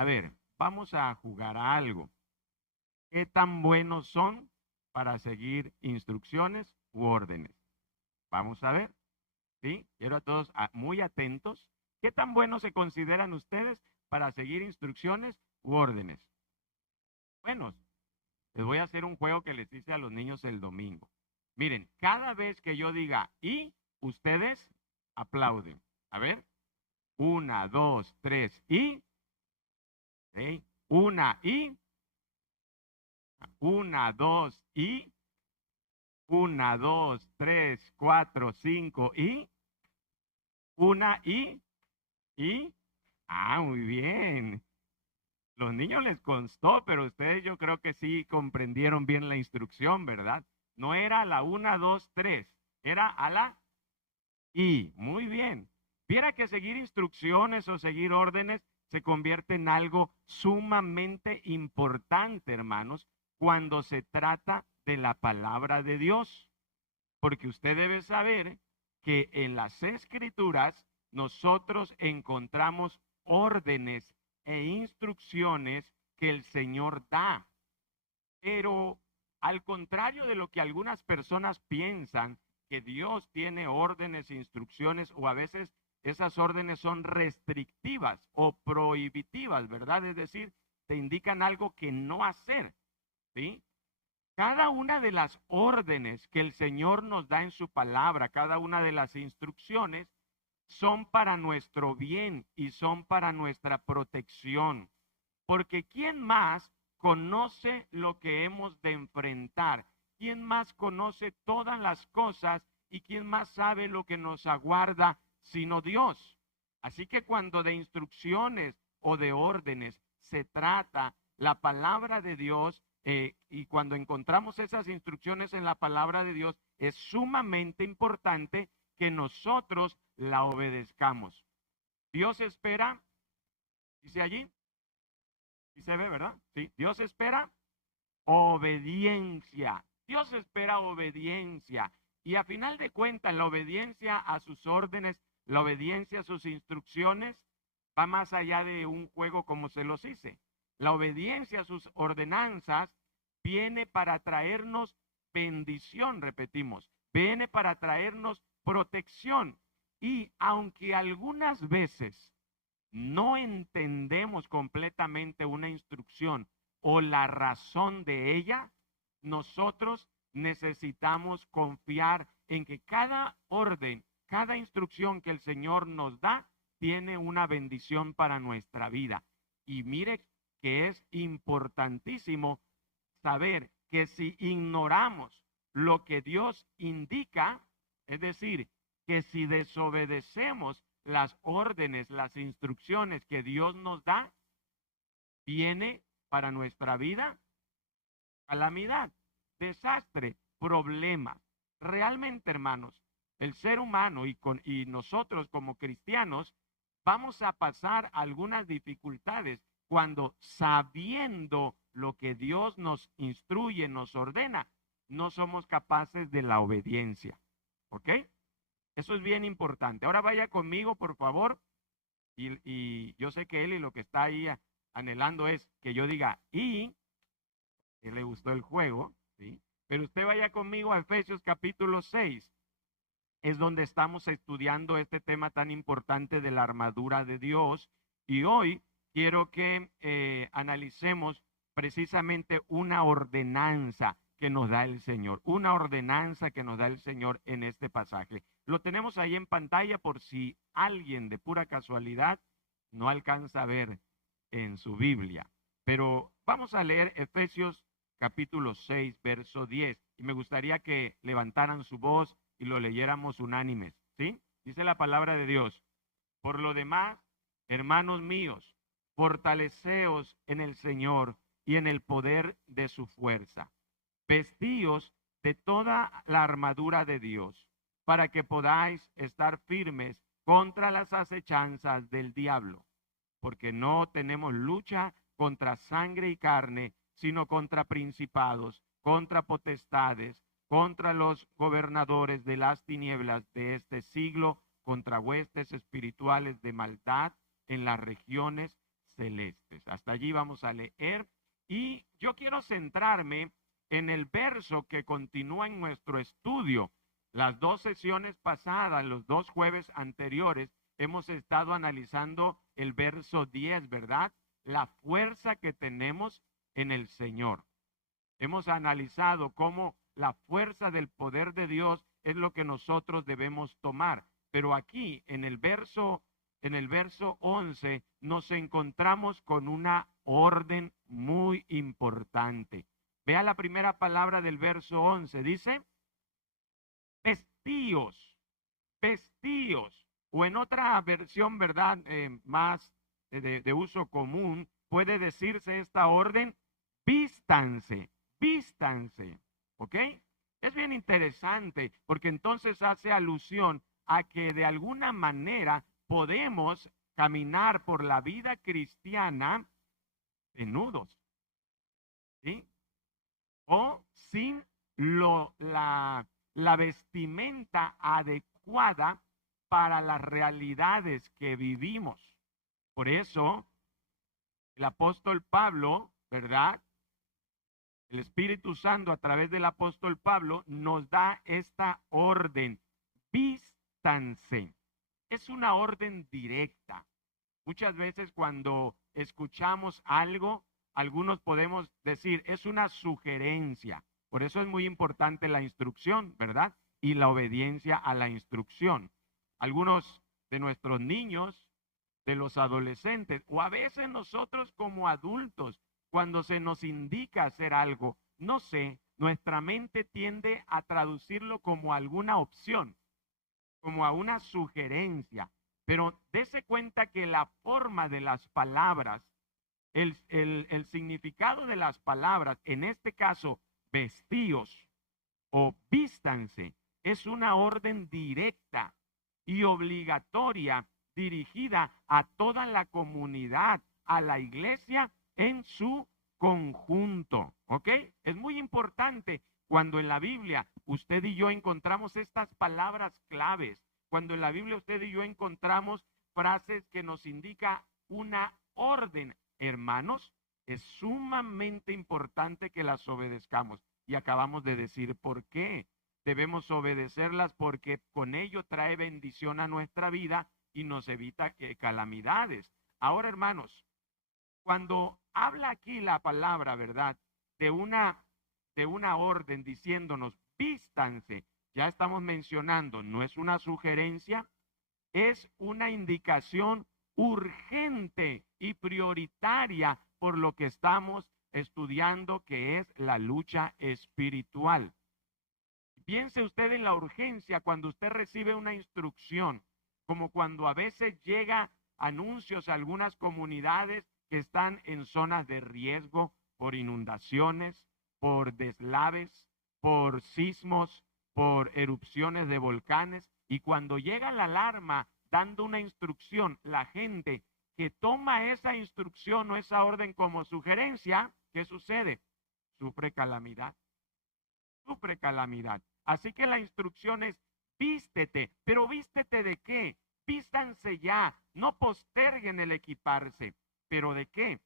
A ver, vamos a jugar a algo. ¿Qué tan buenos son para seguir instrucciones u órdenes? Vamos a ver, ¿sí? Quiero a todos muy atentos. ¿Qué tan buenos se consideran ustedes para seguir instrucciones u órdenes? Buenos. Les voy a hacer un juego que les hice a los niños el domingo. Miren, cada vez que yo diga y, ustedes aplauden. A ver, una, dos, tres y. ¿Sí? Una, dos y. Una, dos, tres, cuatro, cinco y. Una y. Muy bien. Los niños les constó, pero ustedes yo creo que sí comprendieron bien la instrucción, ¿verdad? No era a la una, dos, tres, era a la y. Muy bien. Viera que seguir instrucciones o seguir órdenes se convierte en algo sumamente importante, hermanos, cuando se trata de la palabra de Dios. Porque usted debe saber que en las Escrituras nosotros encontramos órdenes e instrucciones que el Señor da. Pero al contrario de lo que algunas personas piensan, que Dios tiene órdenes e instrucciones, o a veces esas órdenes son restrictivas o prohibitivas, ¿verdad? Es decir, te indican algo que no hacer, ¿sí? Cada una de las órdenes que el Señor nos da en su palabra, cada una de las instrucciones, son para nuestro bien y son para nuestra protección. Porque ¿quién más conoce lo que hemos de enfrentar? ¿Quién más conoce todas las cosas y quién más sabe lo que nos aguarda sino Dios? Así que cuando de instrucciones o de órdenes se trata, la palabra de Dios, y cuando encontramos esas instrucciones en la palabra de Dios, es sumamente importante que nosotros la obedezcamos. Dios espera, dice allí, ¿sí se ve, verdad? Sí, Dios espera obediencia. Dios espera obediencia. Y a final de cuentas, la obediencia a sus órdenes, la obediencia a sus instrucciones, va más allá de un juego como se los hice. La obediencia a sus ordenanzas viene para traernos bendición, repetimos, viene para traernos protección. Y aunque algunas veces no entendemos completamente una instrucción o la razón de ella, nosotros necesitamos confiar en que cada orden, cada instrucción que el Señor nos da, tiene una bendición para nuestra vida. Y mire que es importantísimo saber que si ignoramos lo que Dios indica, es decir, que si desobedecemos las órdenes, las instrucciones que Dios nos da, viene para nuestra vida calamidad, desastre, problema. Realmente, hermanos, el ser humano y nosotros como cristianos vamos a pasar algunas dificultades cuando, sabiendo lo que Dios nos instruye, nos ordena, no somos capaces de la obediencia. ¿Ok? Eso es bien importante. Ahora vaya conmigo, por favor. Y yo sé que él y lo que está ahí anhelando es que yo diga, y él le gustó el juego, ¿sí? Pero usted vaya conmigo a Efesios capítulo 6. Es donde estamos estudiando este tema tan importante de la armadura de Dios. Y hoy quiero que analicemos precisamente una ordenanza que nos da el Señor, una ordenanza que nos da el Señor en este pasaje. Lo tenemos ahí en pantalla por si alguien de pura casualidad no alcanza a ver en su Biblia. Pero vamos a leer Efesios capítulo 6, verso 10. Y me gustaría que levantaran su voz y lo leyéramos unánimes, ¿sí? Dice la palabra de Dios. Por lo demás, hermanos míos, fortaleceos en el Señor y en el poder de su fuerza. Vestíos de toda la armadura de Dios, para que podáis estar firmes contra las acechanzas del diablo, porque no tenemos lucha contra sangre y carne, sino contra principados, contra potestades, contra los gobernadores de las tinieblas de este siglo, contra huestes espirituales de maldad en las regiones celestes. Hasta allí vamos a leer. Y yo quiero centrarme en el verso que continúa en nuestro estudio. Las 2 sesiones pasadas, los 2 jueves anteriores, hemos estado analizando el verso 10, ¿verdad? La fuerza que tenemos en el Señor. Hemos analizado cómo la fuerza del poder de Dios es lo que nosotros debemos tomar. Pero aquí, en el verso 11, nos encontramos con una orden muy importante. Vea la primera palabra del verso 11, dice, vestíos, vestíos. O en otra versión, ¿verdad? Más de uso común, puede decirse esta orden, vístanse, vístanse. ¿Ok? Es bien interesante porque entonces hace alusión a que de alguna manera podemos caminar por la vida cristiana desnudos, ¿sí? O sin la vestimenta adecuada para las realidades que vivimos. Por eso, el apóstol Pablo, ¿verdad? El Espíritu Santo a través del apóstol Pablo nos da esta orden, vístanse. Es una orden directa. Muchas veces cuando escuchamos algo, algunos podemos decir, es una sugerencia. Por eso es muy importante la instrucción, ¿verdad? Y la obediencia a la instrucción. Algunos de nuestros niños, de los adolescentes, o a veces nosotros como adultos, cuando se nos indica hacer algo, no sé, nuestra mente tiende a traducirlo como alguna opción, como a una sugerencia. Pero dése cuenta que la forma de las palabras, el significado de las palabras, en este caso, vestíos o vístanse, es una orden directa y obligatoria dirigida a toda la comunidad, a la iglesia en su conjunto, ¿ok? Es muy importante cuando en la Biblia usted y yo encontramos estas palabras claves, cuando en la Biblia usted y yo encontramos frases que nos indica una orden, hermanos, es sumamente importante que las obedezcamos. Y acabamos de decir por qué debemos obedecerlas, porque con ello trae bendición a nuestra vida y nos evita calamidades. Ahora, hermanos, cuando habla aquí la palabra, ¿verdad? De una orden diciéndonos, vístanse, ya estamos mencionando, no es una sugerencia, es una indicación urgente y prioritaria por lo que estamos estudiando, que es la lucha espiritual. Piense usted en la urgencia cuando usted recibe una instrucción, como cuando a veces llega anuncios a algunas comunidades que están en zonas de riesgo por inundaciones, por deslaves, por sismos, por erupciones de volcanes, y cuando llega la alarma dando una instrucción, la gente que toma esa instrucción o esa orden como sugerencia, ¿qué sucede? Sufre calamidad. Sufre calamidad. Así que la instrucción es vístete, pero vístete ¿de qué? Vístanse ya, no posterguen el equiparse. ¿Pero de qué?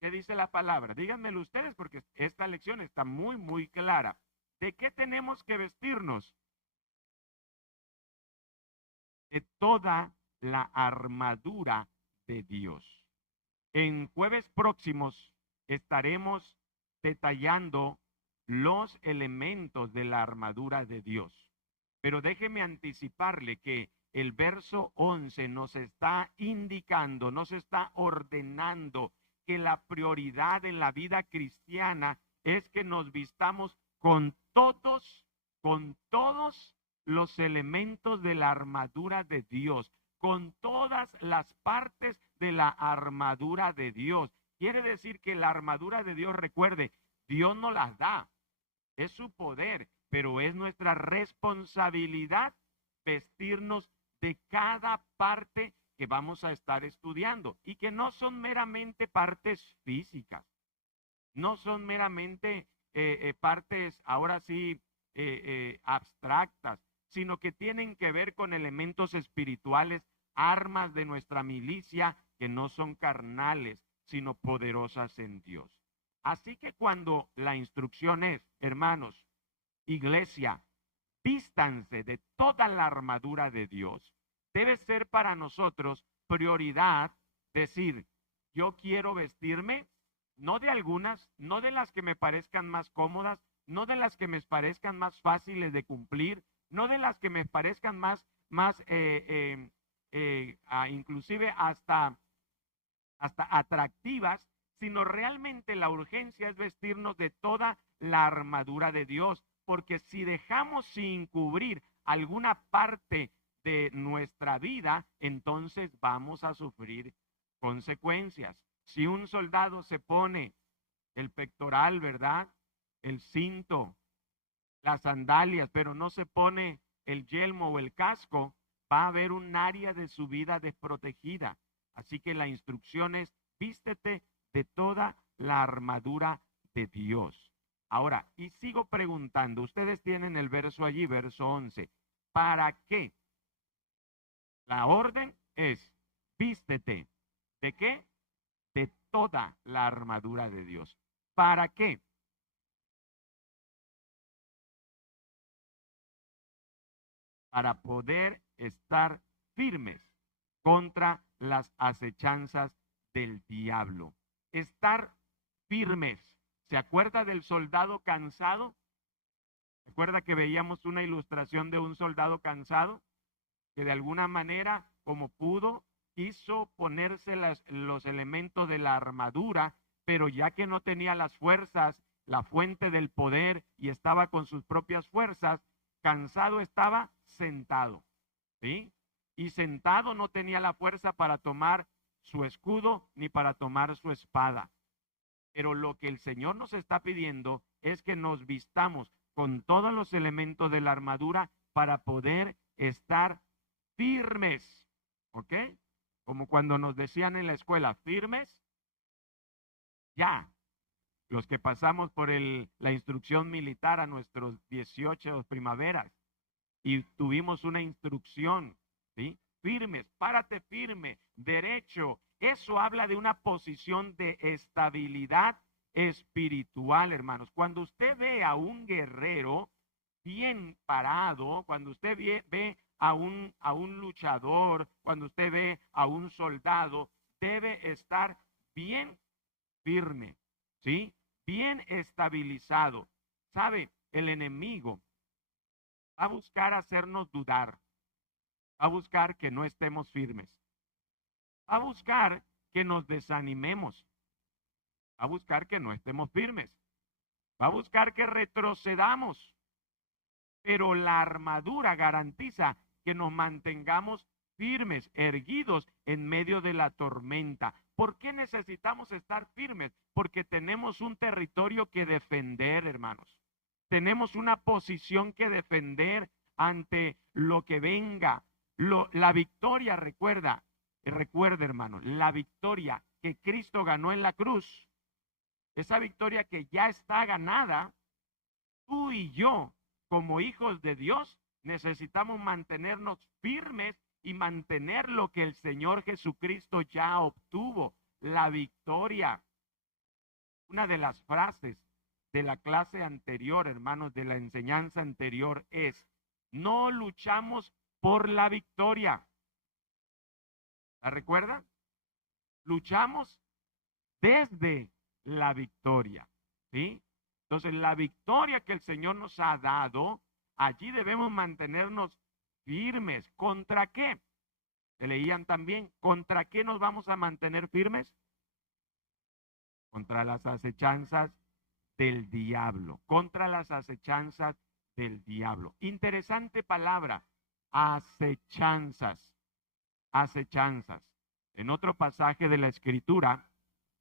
¿Qué dice la palabra? Díganmelo ustedes porque esta lección está muy, muy clara. ¿De qué tenemos que vestirnos? De toda la armadura de Dios. En jueves próximos estaremos detallando los elementos de la armadura de Dios. Pero déjeme anticiparle que el verso 11 nos está indicando, nos está ordenando que la prioridad en la vida cristiana es que nos vistamos con todos los elementos de la armadura de Dios, con todas las partes de la armadura de Dios. Quiere decir que la armadura de Dios, recuerde, Dios nos las da, es su poder, pero es nuestra responsabilidad vestirnos de cada parte que vamos a estar estudiando y que no son meramente partes físicas, no son meramente partes, ahora sí, abstractas, sino que tienen que ver con elementos espirituales, armas de nuestra milicia que no son carnales, sino poderosas en Dios. Así que cuando la instrucción es, hermanos, iglesia, vístanse de toda la armadura de Dios, debe ser para nosotros prioridad decir, yo quiero vestirme, no de algunas, no de las que me parezcan más cómodas, no de las que me parezcan más fáciles de cumplir, no de las que me parezcan más inclusive hasta atractivas, sino realmente la urgencia es vestirnos de toda la armadura de Dios, porque si dejamos sin cubrir alguna parte de nuestra vida, entonces vamos a sufrir consecuencias. Si un soldado se pone el pectoral, ¿verdad? El cinto, las sandalias, pero no se pone el yelmo o el casco, va a haber un área de su vida desprotegida. Así que la instrucción es, vístete de toda la armadura de Dios. Ahora, y sigo preguntando, ustedes tienen el verso allí, verso 11. ¿Para qué? La orden es, vístete. ¿De qué? De toda la armadura de Dios. ¿Para qué? Para poder estar firmes contra las acechanzas del diablo. Estar firmes. ¿Se acuerda del soldado cansado? ¿Se acuerda que veíamos una ilustración de un soldado cansado? Que de alguna manera, como pudo, quiso ponerse los elementos de la armadura, pero ya que no tenía las fuerzas, la fuente del poder y estaba con sus propias fuerzas, cansado estaba sentado, ¿sí? Y sentado no tenía la fuerza para tomar su escudo ni para tomar su espada. Pero lo que el Señor nos está pidiendo es que nos vistamos con todos los elementos de la armadura para poder estar firmes, ¿ok? Como cuando nos decían en la escuela, firmes, ya. Los que pasamos por la instrucción militar a nuestros 18 primaveras y tuvimos una instrucción, ¿sí? Firmes, párate firme, derecho. Eso habla de una posición de estabilidad espiritual, hermanos. Cuando usted ve a un guerrero bien parado, cuando usted ve a un luchador, cuando usted ve a un soldado, debe estar bien firme, ¿sí? Bien estabilizado. ¿Sabe? El enemigo va a buscar hacernos dudar, va a buscar que no estemos firmes, va a buscar que nos desanimemos, va a buscar que no estemos firmes, va a buscar que retrocedamos, pero la armadura garantiza que nos mantengamos firmes, erguidos en medio de la tormenta. ¿Por qué necesitamos estar firmes? Porque tenemos un territorio que defender, hermanos. Tenemos una posición que defender ante lo que venga. La victoria, recuerda, hermano, la victoria que Cristo ganó en la cruz, esa victoria que ya está ganada, tú y yo, como hijos de Dios, necesitamos mantenernos firmes y mantener lo que el Señor Jesucristo ya obtuvo, la victoria. Una de las frases de la clase anterior, hermanos, de la enseñanza anterior es, no luchamos por la victoria. ¿La recuerda? Luchamos desde la victoria, ¿sí? Entonces, la victoria que el Señor nos ha dado, allí debemos mantenernos firmes. ¿Contra qué? Se leían también, ¿contra qué nos vamos a mantener firmes? Contra las acechanzas del diablo, contra las acechanzas del diablo. Interesante palabra, acechanzas, acechanzas. En otro pasaje de la Escritura,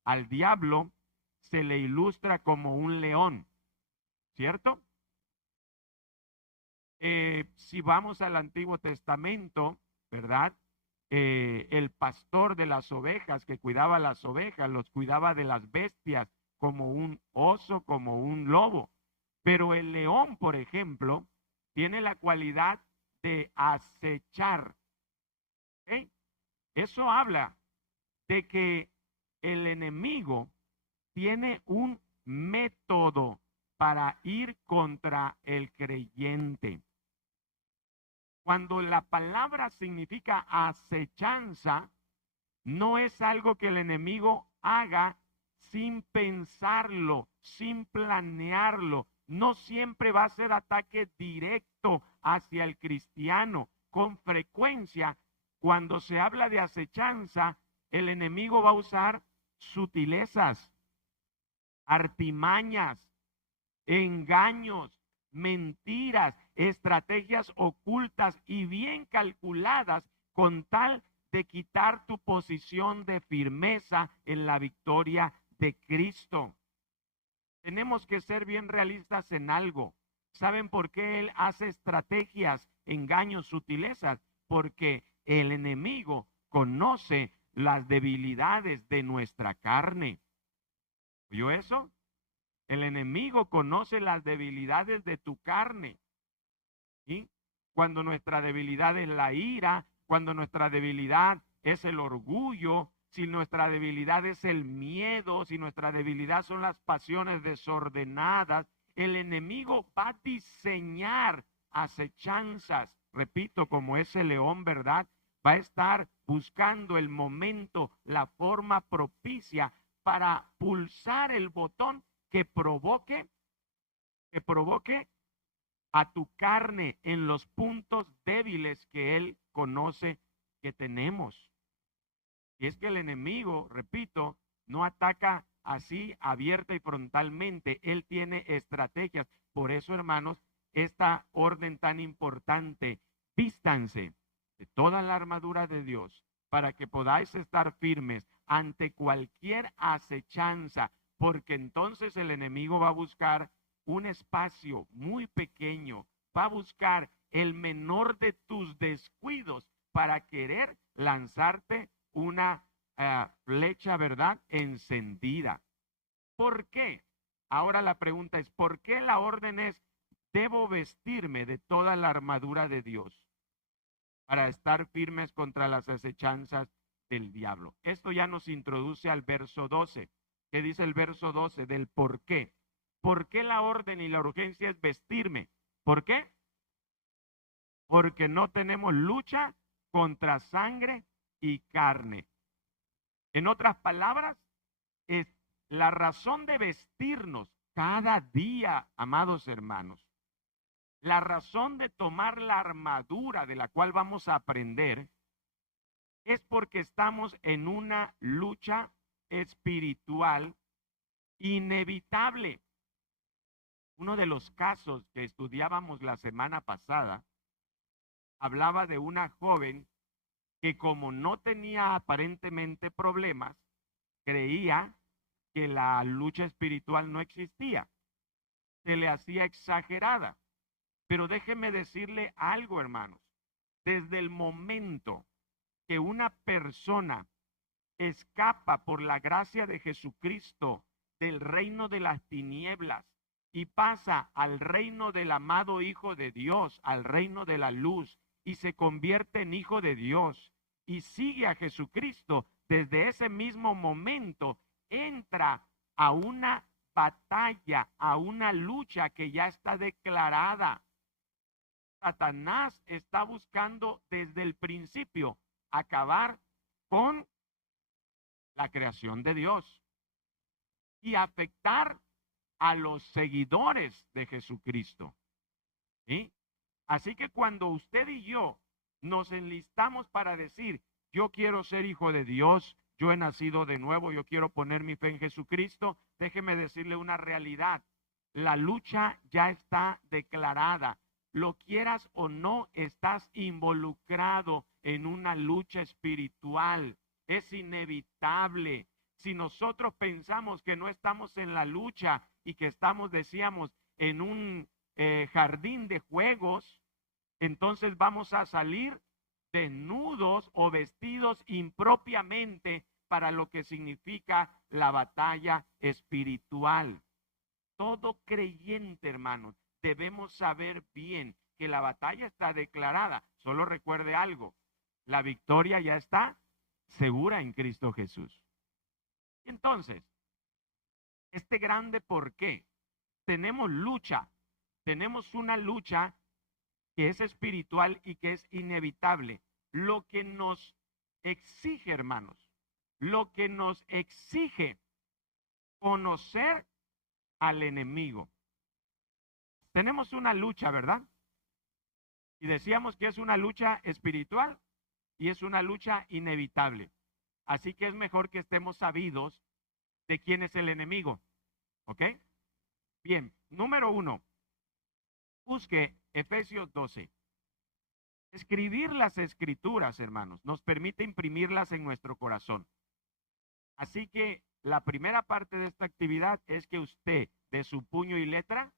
al diablo se le ilustra como un león, ¿cierto? Si vamos al Antiguo Testamento, ¿verdad? El pastor de las ovejas que cuidaba las ovejas, los cuidaba de las bestias como un oso, como un lobo. Pero el león, por ejemplo, tiene la cualidad de acechar. ¿Okay? Eso habla de que el enemigo tiene un método para ir contra el creyente. Cuando la palabra significa acechanza, no es algo que el enemigo haga sin pensarlo, sin planearlo. No siempre va a ser ataque directo hacia el cristiano. Con frecuencia, cuando se habla de acechanza, el enemigo va a usar sutilezas, artimañas, engaños, mentiras, estrategias ocultas y bien calculadas con tal de quitar tu posición de firmeza en la victoria de Cristo. Tenemos que ser bien realistas en algo. ¿Saben por qué él hace estrategias, engaños, sutilezas? Porque el enemigo conoce las debilidades de nuestra carne. ¿Oyó eso? El enemigo conoce las debilidades de tu carne. ¿Sí? Cuando nuestra debilidad es la ira, cuando nuestra debilidad es el orgullo, si nuestra debilidad es el miedo, si nuestra debilidad son las pasiones desordenadas, el enemigo va a diseñar acechanzas. Repito, como ese león, ¿verdad? Va a estar buscando el momento, la forma propicia para pulsar el botón que provoque a tu carne en los puntos débiles que él conoce que tenemos. Y es que el enemigo, repito, no ataca así abierta y frontalmente. Él tiene estrategias. Por eso, hermanos, esta orden tan importante, vístanse de toda la armadura de Dios para que podáis estar firmes ante cualquier acechanza, porque entonces el enemigo va a buscar un espacio muy pequeño, va a buscar el menor de tus descuidos para querer lanzarte una flecha, ¿verdad?, encendida. ¿Por qué? Ahora la pregunta es, ¿por qué la orden es, debo vestirme de toda la armadura de Dios para estar firmes contra las acechanzas del diablo? Esto ya nos introduce al verso 12. ¿Qué dice el verso 12? Del por qué. ¿Por qué la orden y la urgencia es vestirme? ¿Por qué? Porque no tenemos lucha contra sangre y carne. En otras palabras, es la razón de vestirnos cada día, amados hermanos. La razón de tomar la armadura de la cual vamos a aprender es porque estamos en una lucha espiritual inevitable. Uno de los casos que estudiábamos la semana pasada hablaba de una joven que, como no tenía aparentemente problemas, creía que la lucha espiritual no existía. Se le hacía exagerada. Pero déjeme decirle algo, hermanos. Desde el momento que una persona escapa por la gracia de Jesucristo del reino de las tinieblas y pasa al reino del amado Hijo de Dios, al reino de la luz, y se convierte en hijo de Dios y sigue a Jesucristo, desde ese mismo momento entra a una batalla, a una lucha que ya está declarada. Satanás está buscando desde el principio acabar con la creación de Dios y afectar a los seguidores de Jesucristo. ¿Sí? Así que cuando usted y yo nos enlistamos para decir, yo quiero ser hijo de Dios, yo he nacido de nuevo, yo quiero poner mi fe en Jesucristo, déjeme decirle una realidad. La lucha ya está declarada. Lo quieras o no, estás involucrado en una lucha espiritual. Es inevitable. Si nosotros pensamos que no estamos en la lucha y que estamos, decíamos, en un jardín de juegos, entonces vamos a salir desnudos o vestidos impropiamente para lo que significa la batalla espiritual. Todo creyente, hermanos, debemos saber bien que la batalla está declarada. Solo recuerde algo, la victoria ya está segura en Cristo Jesús. Entonces, este grande por qué. Tenemos lucha, tenemos una lucha que es espiritual y que es inevitable. Lo que nos exige, hermanos, lo que nos exige conocer al enemigo. Tenemos una lucha, ¿verdad? Y decíamos que es una lucha espiritual y es una lucha inevitable. Así que es mejor que estemos sabidos de quién es el enemigo. ¿Ok? Bien, número 1. Busque Efesios 12. Escribir las escrituras, hermanos, nos permite imprimirlas en nuestro corazón. Así que la primera parte de esta actividad es que usted, de su puño y letra,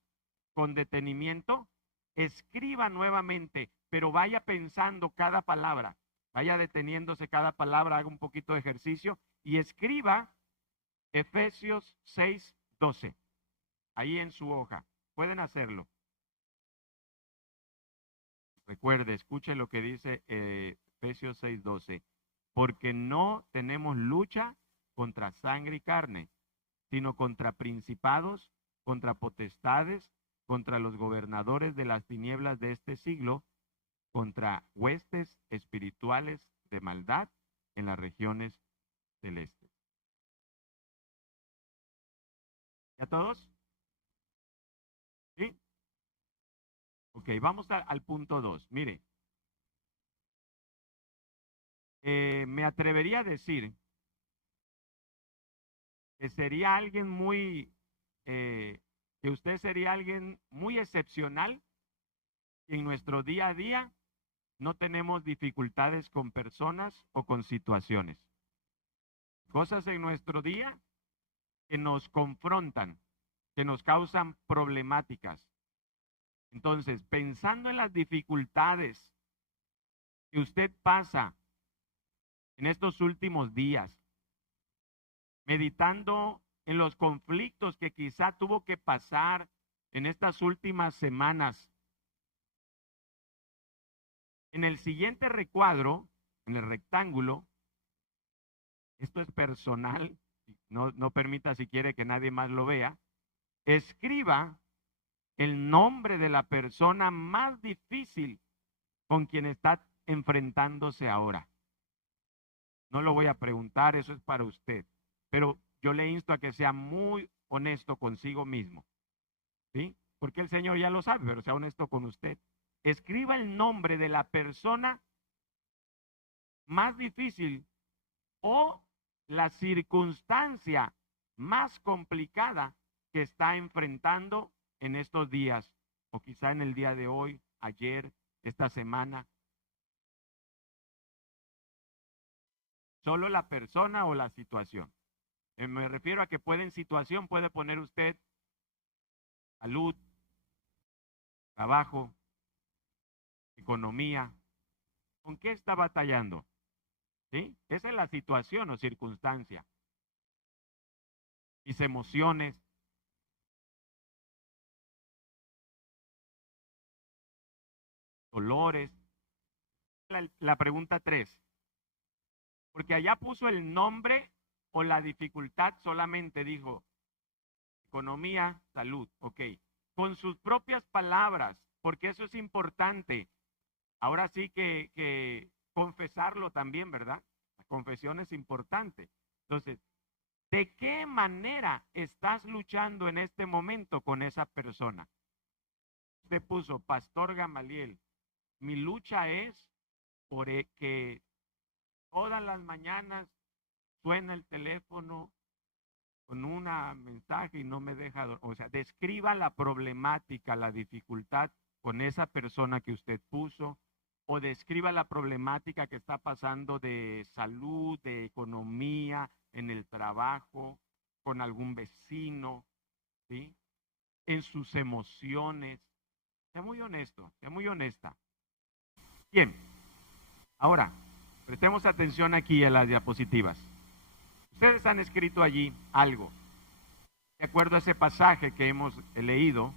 con detenimiento, escriba nuevamente, pero vaya pensando cada palabra, vaya deteniéndose cada palabra, haga un poquito de ejercicio y escriba Efesios 6:12, ahí en su hoja. Pueden hacerlo. Recuerde, escuche lo que dice Efesios 6:12. Porque no tenemos lucha contra sangre y carne, sino contra principados, contra potestades, contra los gobernadores de las tinieblas de este siglo, contra huestes espirituales de maldad en las regiones celestes. ¿Ya todos? ¿Sí? Ok, vamos al punto 2. Mire, me atrevería a decir que sería alguien que usted sería alguien muy excepcional. En nuestro día a día no tenemos dificultades con personas o con situaciones. Cosas en nuestro día que nos confrontan, que nos causan problemáticas. Entonces, pensando en las dificultades que usted pasa en estos últimos días, meditando en los conflictos que quizá tuvo que pasar en estas últimas semanas, en el siguiente recuadro, en el rectángulo, esto es personal, no permita si quiere que nadie más lo vea, escriba el nombre de la persona más difícil con quien está enfrentándose ahora. No lo voy a preguntar, eso es para usted, pero yo le insto a que sea muy honesto consigo mismo, ¿sí? Porque el Señor ya lo sabe, pero sea honesto con usted. Escriba el nombre de la persona más difícil o la circunstancia más complicada que está enfrentando en estos días, o quizá en el día de hoy, ayer, esta semana. Solo la persona o la situación. Me refiero a que en situación puede poner usted salud, trabajo, economía. ¿Con qué está batallando? ¿Sí? Esa es la situación o circunstancia. Mis emociones. Dolores. La pregunta 3. Porque allá puso el nombre o la dificultad solamente, dijo economía, salud, ok. Con sus propias palabras, porque eso es importante. Ahora sí que confesarlo también, ¿verdad? La confesión es importante. Entonces, ¿de qué manera estás luchando en este momento con esa persona? Usted puso, Pastor Gamaliel, mi lucha es por que todas las mañanas suena el teléfono con un mensaje y no me deja, o sea, describa la problemática, la dificultad con esa persona que usted puso, o describa la problemática que está pasando de salud, de economía, en el trabajo, con algún vecino, ¿sí? En sus emociones. Sea muy honesto, sea muy honesta. Bien, ahora, prestemos atención aquí a las diapositivas. Ustedes han escrito allí algo. De acuerdo a ese pasaje que hemos leído,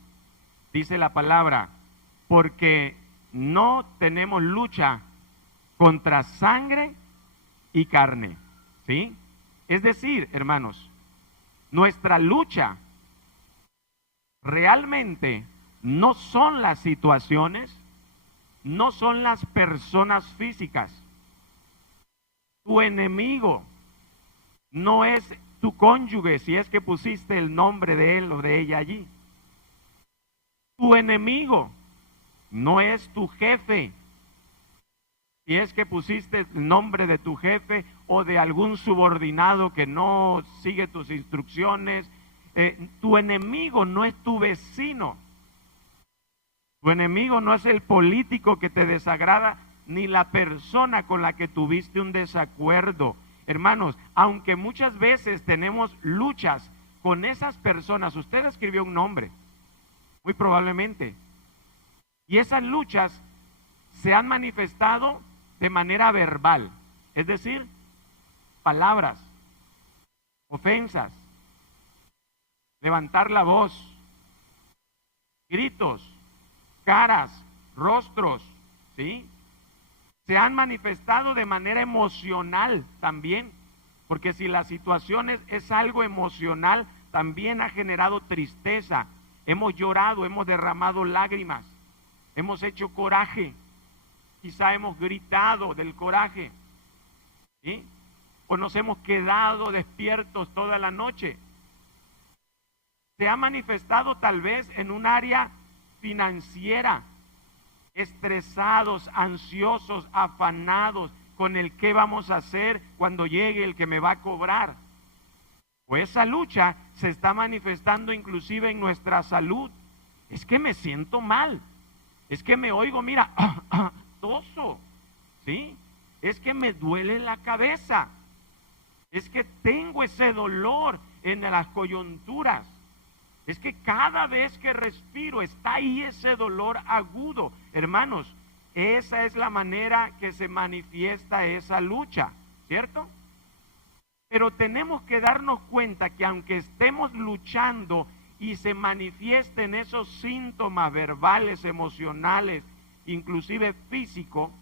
dice la palabra, porque no tenemos lucha contra sangre y carne, ¿sí? Es decir, hermanos, nuestra lucha realmente no son las situaciones, no son las personas físicas. Tu enemigo no es tu cónyuge, si es que pusiste el nombre de él o de ella allí. Tu enemigo no es tu jefe, si es que pusiste el nombre de tu jefe o de algún subordinado que no sigue tus instrucciones. Tu enemigo no es tu vecino. Tu enemigo no es el político que te desagrada, ni la persona con la que tuviste un desacuerdo. Hermanos, aunque muchas veces tenemos luchas con esas personas, usted escribió un nombre, muy probablemente, y esas luchas se han manifestado de manera verbal, es decir, palabras, ofensas, levantar la voz, gritos, caras, rostros, ¿sí? Se han manifestado de manera emocional también, porque si la situación es algo emocional, también ha generado tristeza. Hemos llorado, hemos derramado lágrimas, hemos hecho coraje, quizá hemos gritado del coraje, ¿sí? O nos hemos quedado despiertos toda la noche. Se ha manifestado tal vez en un área financiera, estresados, ansiosos, afanados con el qué vamos a hacer cuando llegue el que me va a cobrar. Pues esa lucha se está manifestando inclusive en nuestra salud. Es que me siento mal, es que me oigo, mira, toso, ¿sí? Es que me duele la cabeza, es que tengo ese dolor en las coyunturas. Es que cada vez que respiro está ahí ese dolor agudo. Hermanos, esa es la manera que se manifiesta esa lucha, ¿cierto? Pero tenemos que darnos cuenta que aunque estemos luchando y se manifiesten esos síntomas verbales, emocionales, inclusive físicos,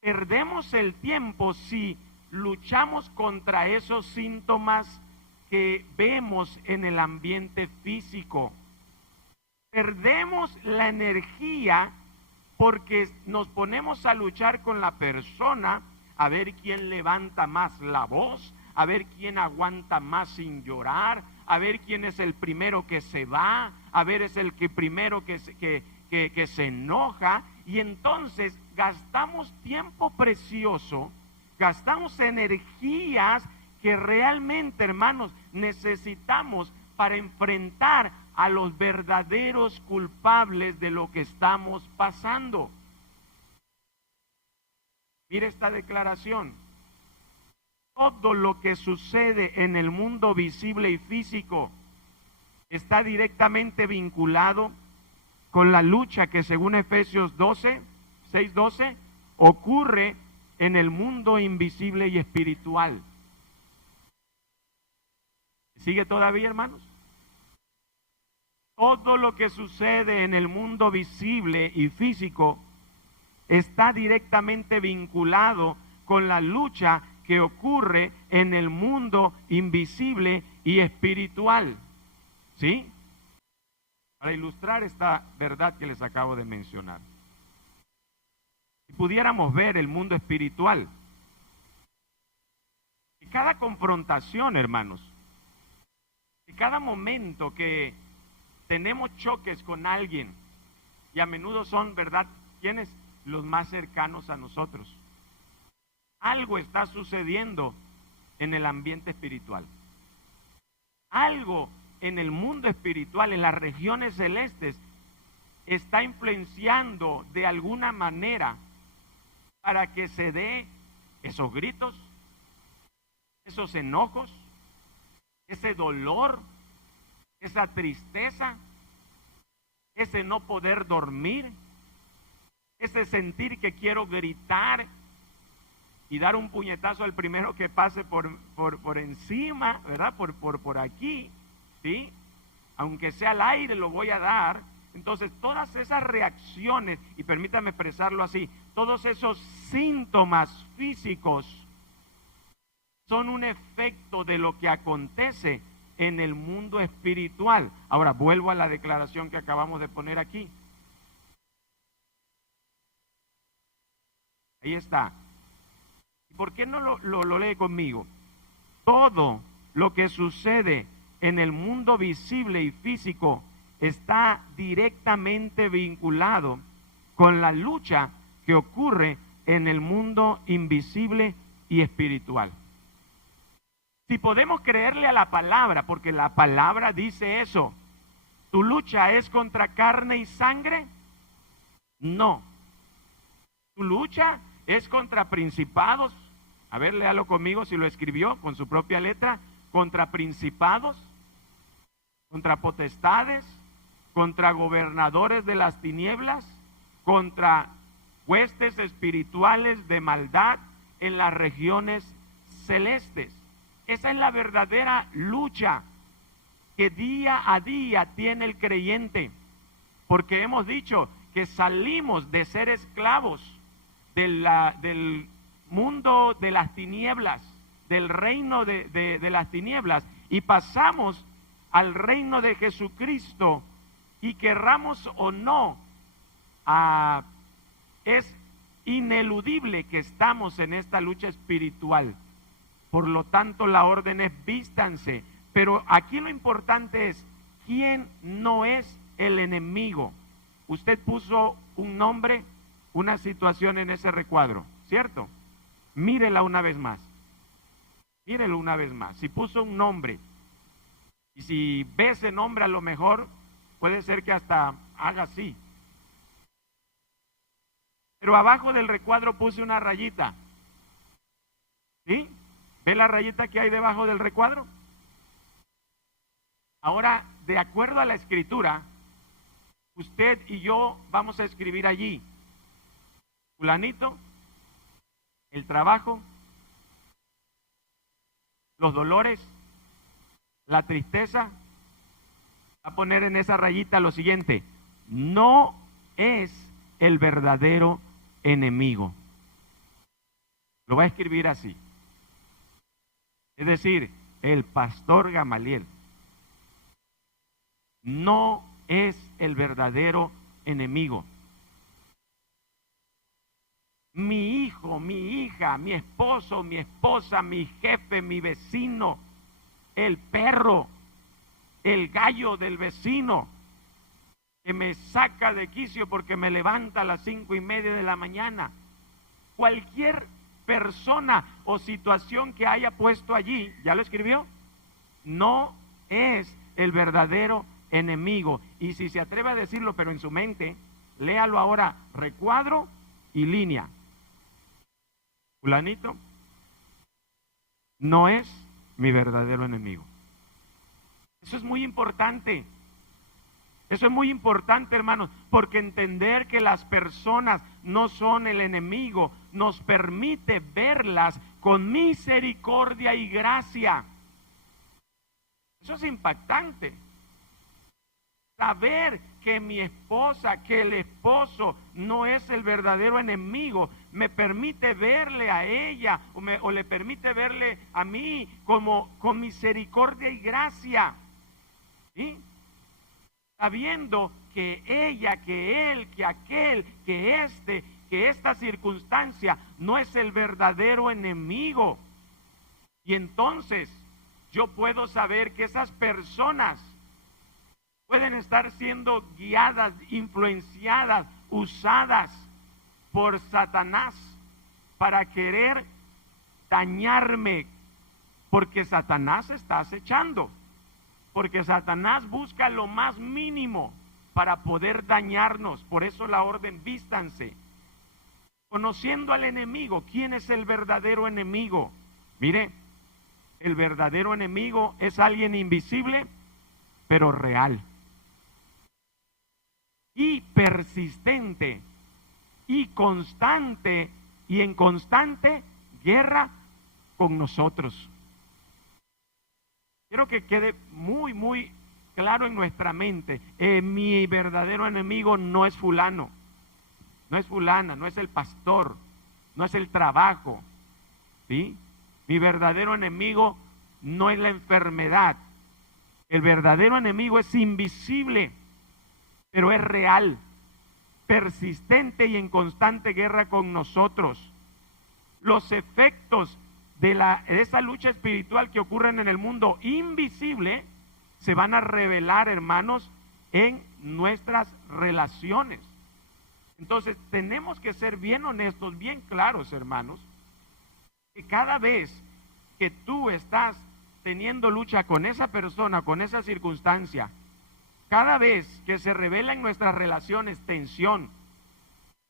perdemos el tiempo si luchamos contra esos síntomas que vemos en el ambiente físico. Perdemos la energía porque nos ponemos a luchar con la persona, a ver quién levanta más la voz, a ver quién aguanta más sin llorar, a ver quién es el primero que se va, a ver es el que primero que se enoja, y entonces gastamos tiempo precioso, gastamos energías que realmente, hermanos, necesitamos para enfrentar a los verdaderos culpables de lo que estamos pasando. Mire esta declaración. Todo lo que sucede en el mundo visible y físico está directamente vinculado con la lucha que, según Efesios 6:12, ocurre en el mundo invisible y espiritual. ¿Sigue todavía, hermanos? Todo lo que sucede en el mundo visible y físico está directamente vinculado con la lucha que ocurre en el mundo invisible y espiritual. ¿Sí? Para ilustrar esta verdad que les acabo de mencionar, si pudiéramos ver el mundo espiritual, cada confrontación, hermanos, y cada momento que tenemos choques con alguien, y a menudo son, ¿verdad?, ¿quiénes? Los más cercanos a nosotros. Algo está sucediendo en el ambiente espiritual. Algo en el mundo espiritual, en las regiones celestes, está influenciando de alguna manera para que se dé esos gritos, esos enojos, ese dolor, esa tristeza, ese no poder dormir, ese sentir que quiero gritar y dar un puñetazo al primero que pase por encima, ¿verdad? Por aquí, ¿sí? Aunque sea al aire lo voy a dar. Entonces todas esas reacciones, y permítame expresarlo así, todos esos síntomas físicos son un efecto de lo que acontece en el mundo espiritual. Ahora, vuelvo a la declaración que acabamos de poner aquí. Ahí está. ¿Por qué no lo lee conmigo? Todo lo que sucede en el mundo visible y físico está directamente vinculado con la lucha que ocurre en el mundo invisible y espiritual. Si podemos creerle a la palabra, porque la palabra dice eso, ¿tu lucha es contra carne y sangre? No. ¿Tu lucha es contra principados? A ver, léalo conmigo si lo escribió con su propia letra. Contra principados, contra potestades, contra gobernadores de las tinieblas, contra huestes espirituales de maldad en las regiones celestes. Esa es la verdadera lucha que día a día tiene el creyente, porque hemos dicho que salimos de ser esclavos del mundo de las tinieblas, del reino de las tinieblas, y pasamos al reino de Jesucristo, y querramos o no, es ineludible que estamos en esta lucha espiritual. Por lo tanto, la orden es vístanse. Pero aquí lo importante es, ¿quién no es el enemigo? Usted puso un nombre, una situación en ese recuadro, ¿cierto? Mírela una vez más. Mírelo una vez más. Si puso un nombre, y si ve ese nombre, a lo mejor puede ser que hasta haga así. Pero abajo del recuadro puse una rayita. ¿Sí? ¿Ve la rayita que hay debajo del recuadro? Ahora, de acuerdo a la escritura, usted y yo vamos a escribir allí: fulanito, el trabajo, los dolores, la tristeza. Va a poner en esa rayita lo siguiente: no es el verdadero enemigo. Lo va a escribir así. Es decir, el pastor Gamaliel no es el verdadero enemigo. Mi hijo, mi hija, mi esposo, mi esposa, mi jefe, mi vecino, el perro, el gallo del vecino, que me saca de quicio porque me levanta a las 5:30 de la mañana. Cualquier persona o situación que haya puesto allí, ¿ya lo escribió? No es el verdadero enemigo. Y si se atreve a decirlo, pero en su mente, léalo ahora: recuadro y línea. Fulanito no es mi verdadero enemigo. Eso es muy importante. Eso es muy importante, hermanos, porque entender que las personas no son el enemigo nos permite verlas con misericordia y gracia. Eso es impactante. Saber que mi esposa, que el esposo no es el verdadero enemigo, me permite verle a ella o le permite verle a mí como con misericordia y gracia. ¿Sí? Sabiendo que ella, que él, que aquel, que esta circunstancia no es el verdadero enemigo. Y entonces yo puedo saber que esas personas pueden estar siendo guiadas, influenciadas, usadas por Satanás para querer dañarme, porque Satanás está acechando. Porque Satanás busca lo más mínimo para poder dañarnos. Por eso la orden: vístanse. Conociendo al enemigo. ¿Quién es el verdadero enemigo? Mire, el verdadero enemigo es alguien invisible, pero real. Y persistente, y constante, y en constante guerra con nosotros. Quiero que quede muy, muy claro en nuestra mente: mi verdadero enemigo no es fulano, no es fulana, no es el pastor, no es el trabajo, ¿sí? Mi verdadero enemigo no es la enfermedad. El verdadero enemigo es invisible, pero es real, persistente y en constante guerra con nosotros. Los efectos de esa lucha espiritual que ocurren en el mundo invisible se van a revelar, hermanos, en nuestras relaciones. Entonces, tenemos que ser bien honestos, bien claros, hermanos, que cada vez que tú estás teniendo lucha con esa persona, con esa circunstancia, cada vez que se revela en nuestras relaciones tensión,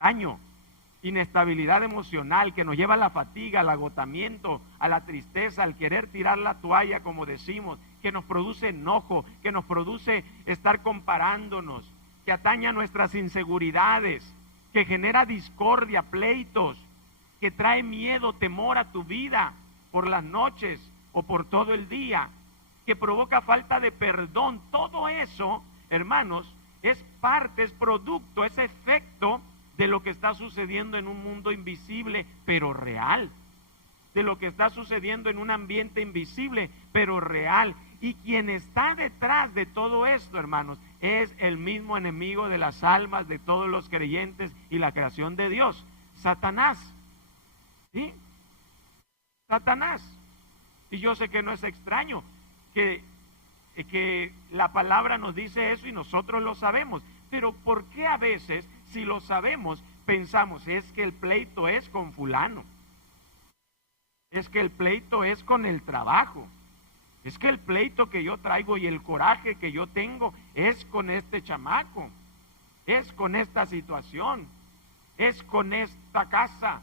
daño, inestabilidad emocional que nos lleva a la fatiga, al agotamiento, a la tristeza, al querer tirar la toalla, como decimos, que nos produce enojo, que nos produce estar comparándonos, que atañe a nuestras inseguridades, que genera discordia, pleitos, que trae miedo, temor a tu vida por las noches o por todo el día, que provoca falta de perdón. Todo eso, hermanos, es parte, es producto, es efecto de lo que está sucediendo en un mundo invisible, pero real. De lo que está sucediendo en un ambiente invisible, pero real. Y quien está detrás de todo esto, hermanos, es el mismo enemigo de las almas de todos los creyentes y la creación de Dios, Satanás. ¿Sí? Satanás. Y yo sé que no es extraño que la palabra nos dice eso y nosotros lo sabemos. Pero ¿por qué a veces, si lo sabemos, pensamos, es que el pleito es con fulano? Es que el pleito es con el trabajo. Es que el pleito que yo traigo y el coraje que yo tengo es con este chamaco. Es con esta situación. Es con esta casa.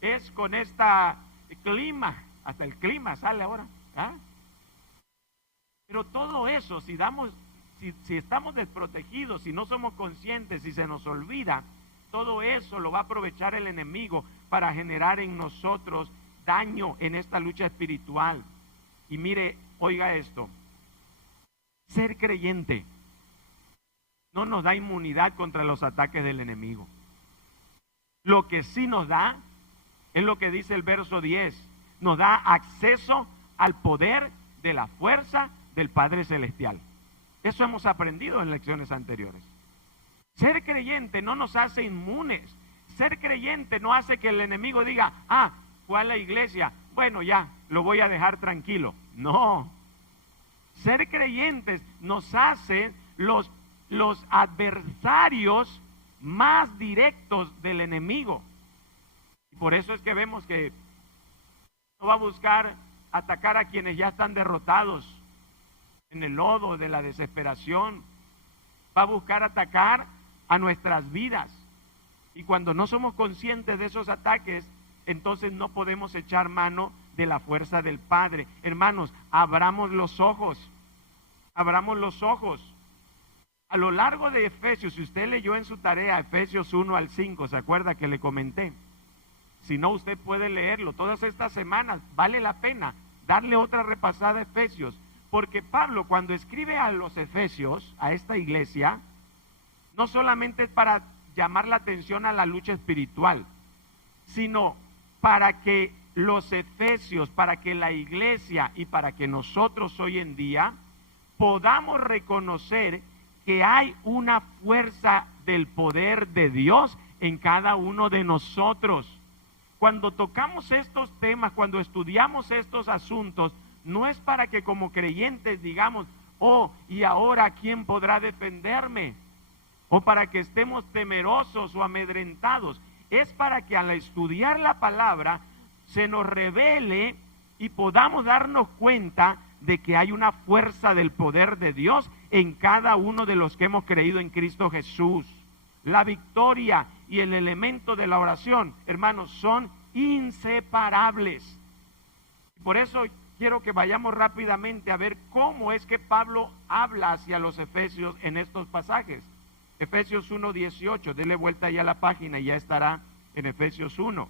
Es con esta clima. Hasta el clima sale ahora. ¿Ah? Pero todo eso, si estamos desprotegidos, si no somos conscientes, si se nos olvida, todo eso lo va a aprovechar el enemigo para generar en nosotros daño en esta lucha espiritual. Y mire, oiga esto, ser creyente no nos da inmunidad contra los ataques del enemigo. Lo que sí nos da, es lo que dice el verso 10, nos da acceso al poder de la fuerza del Padre Celestial. Eso hemos aprendido en lecciones anteriores. Ser creyente no nos hace inmunes. Ser creyente no hace que el enemigo diga, fue a la iglesia, bueno, ya, lo voy a dejar tranquilo. No. Ser creyentes nos hace los adversarios más directos del enemigo. Y por eso es que vemos que no va a buscar atacar a quienes ya están derrotados en el lodo de la desesperación. Va a buscar atacar a nuestras vidas. Y cuando no somos conscientes de esos ataques, entonces no podemos echar mano de la fuerza del Padre. Hermanos, abramos los ojos. Abramos los ojos. A lo largo de Efesios, si usted leyó en su tarea Efesios 1 al 5, ¿se acuerda que le comenté? Si no, usted puede leerlo. Todas estas semanas vale la pena darle otra repasada a Efesios. Porque Pablo, cuando escribe a los Efesios, a esta iglesia, no solamente es para llamar la atención a la lucha espiritual, sino para que los Efesios, para que la iglesia y para que nosotros hoy en día podamos reconocer que hay una fuerza del poder de Dios en cada uno de nosotros. Cuando tocamos estos temas, cuando estudiamos estos asuntos, no es para que como creyentes digamos, ¿y ahora quién podrá defenderme? O para que estemos temerosos o amedrentados. Es para que al estudiar la palabra se nos revele y podamos darnos cuenta de que hay una fuerza del poder de Dios en cada uno de los que hemos creído en Cristo Jesús. La victoria y el elemento de la oración, hermanos, son inseparables. Por eso quiero que vayamos rápidamente a ver cómo es que Pablo habla hacia los Efesios en estos pasajes. Efesios 1:18, dele vuelta ya a la página y ya estará en Efesios 1.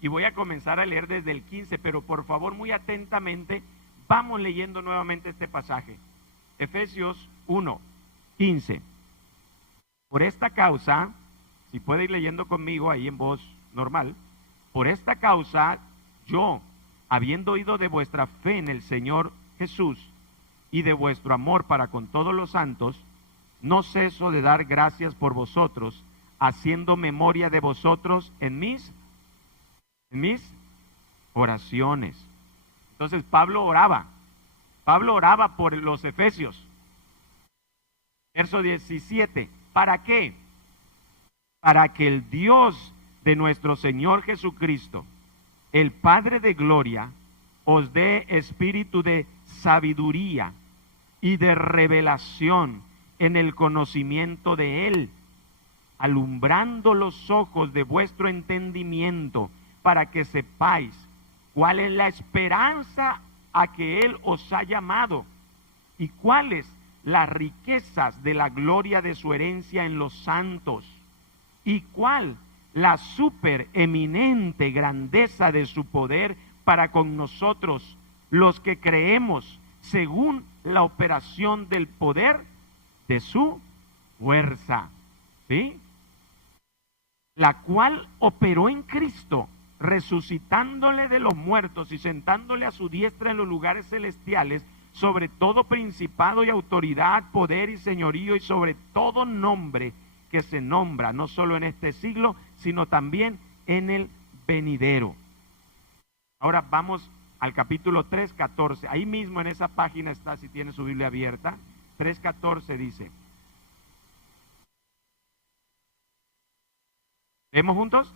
Y voy a comenzar a leer desde el 15, pero por favor muy atentamente vamos leyendo nuevamente este pasaje. Efesios 1:15. Por esta causa, si puede ir leyendo conmigo ahí en voz normal. Por esta causa, yo, habiendo oído de vuestra fe en el Señor Jesús y de vuestro amor para con todos los santos, no ceso de dar gracias por vosotros, haciendo memoria de vosotros en mis oraciones. Entonces Pablo oraba por los efesios. Verso 17, ¿para qué? Para que el Dios de nuestro Señor Jesucristo, el Padre de gloria, os dé espíritu de sabiduría y de revelación en el conocimiento de Él, alumbrando los ojos de vuestro entendimiento, para que sepáis cuál es la esperanza a que Él os ha llamado y cuáles las riquezas de la gloria de su herencia en los santos, y cuál la supereminente grandeza de su poder para con nosotros, los que creemos, según la operación del poder de su fuerza, ¿sí? La cual operó en Cristo, resucitándole de los muertos y sentándole a su diestra en los lugares celestiales, sobre todo principado y autoridad, poder y señorío, y sobre todo nombre que se nombra, no solo en este siglo, sino también en el venidero. Ahora vamos al capítulo 3:14. Ahí mismo en esa página está, si tiene su Biblia abierta. 3:14 dice. ¿Leemos juntos?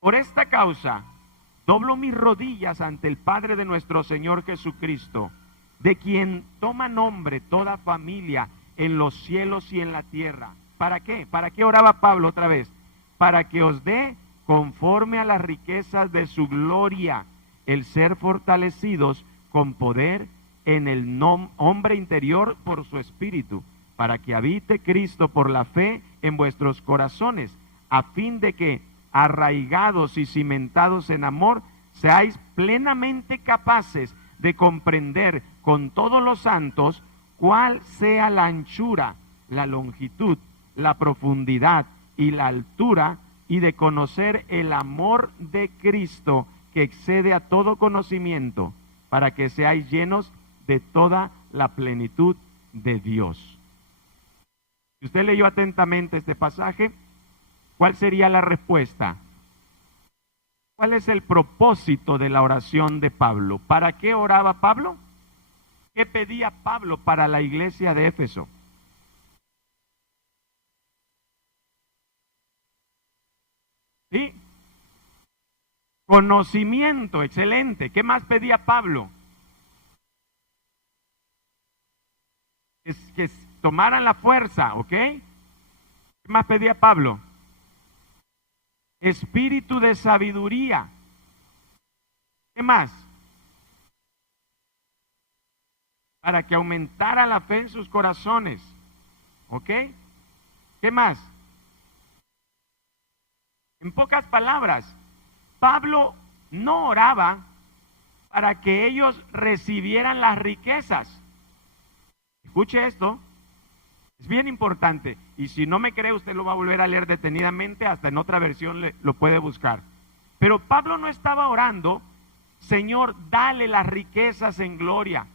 Por esta causa, doblo mis rodillas ante el Padre de nuestro Señor Jesucristo, de quien toma nombre toda familia en los cielos y en la tierra. ¿Para qué? ¿Para qué oraba Pablo otra vez? Para que os dé, conforme a las riquezas de su gloria, el ser fortalecidos con poder en el hombre interior por su espíritu, para que habite Cristo por la fe en vuestros corazones, a fin de que, arraigados y cimentados en amor, seáis plenamente capaces de comprender con todos los santos cuál sea la anchura, la longitud, la profundidad y la altura, y de conocer el amor de Cristo que excede a todo conocimiento, para que seáis llenos de toda la plenitud de Dios. Si usted leyó atentamente este pasaje, ¿cuál sería la respuesta? ¿Cuál es el propósito de la oración de Pablo? ¿Para qué oraba Pablo? ¿Qué pedía Pablo para la iglesia de Éfeso? ¿Sí? Conocimiento, excelente. ¿Qué más pedía Pablo? Es que tomaran la fuerza, ¿ok? ¿Qué más pedía Pablo? Espíritu de sabiduría. ¿Qué más? Para que aumentara la fe en sus corazones. ¿Ok? ¿Qué más? En pocas palabras, Pablo no oraba para que ellos recibieran las riquezas. Escuche esto, es bien importante, y si no me cree, usted lo va a volver a leer detenidamente, hasta en otra versión lo puede buscar. Pero Pablo no estaba orando, Señor, dale las riquezas en gloria,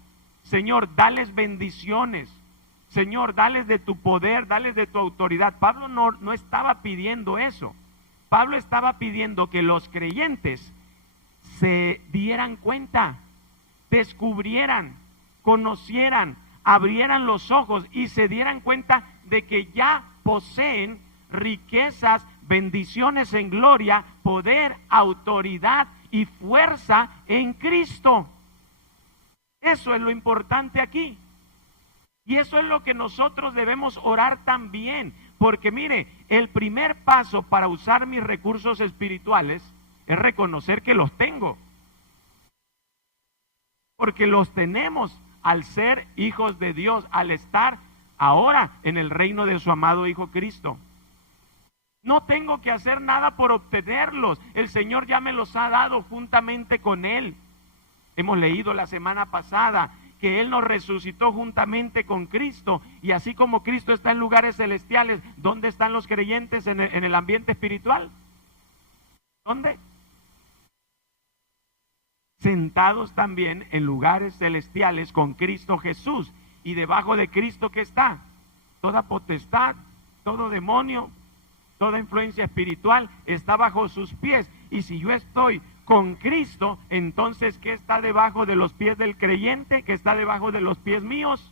Señor, dales bendiciones, Señor, dales de tu poder, dales de tu autoridad. Pablo no estaba pidiendo eso. Pablo estaba pidiendo que los creyentes se dieran cuenta, descubrieran, conocieran, abrieran los ojos y se dieran cuenta de que ya poseen riquezas, bendiciones en gloria, poder, autoridad y fuerza en Cristo. Eso es lo importante aquí. Y eso es lo que nosotros debemos orar también. Porque mire, el primer paso para usar mis recursos espirituales es reconocer que los tengo. Porque los tenemos al ser hijos de Dios, al estar ahora en el reino de su amado Hijo Cristo. No tengo que hacer nada por obtenerlos. El Señor ya me los ha dado juntamente con Él. Hemos leído la semana pasada que Él nos resucitó juntamente con Cristo, y así como Cristo está en lugares celestiales, ¿dónde están los creyentes en el ambiente espiritual? ¿Dónde? Sentados también en lugares celestiales con Cristo Jesús. Y debajo de Cristo, ¿qué está? Toda potestad, todo demonio, toda influencia espiritual está bajo sus pies. Y si yo estoy con Cristo, entonces ¿qué está debajo de los pies del creyente? ¿Qué está debajo de los pies míos?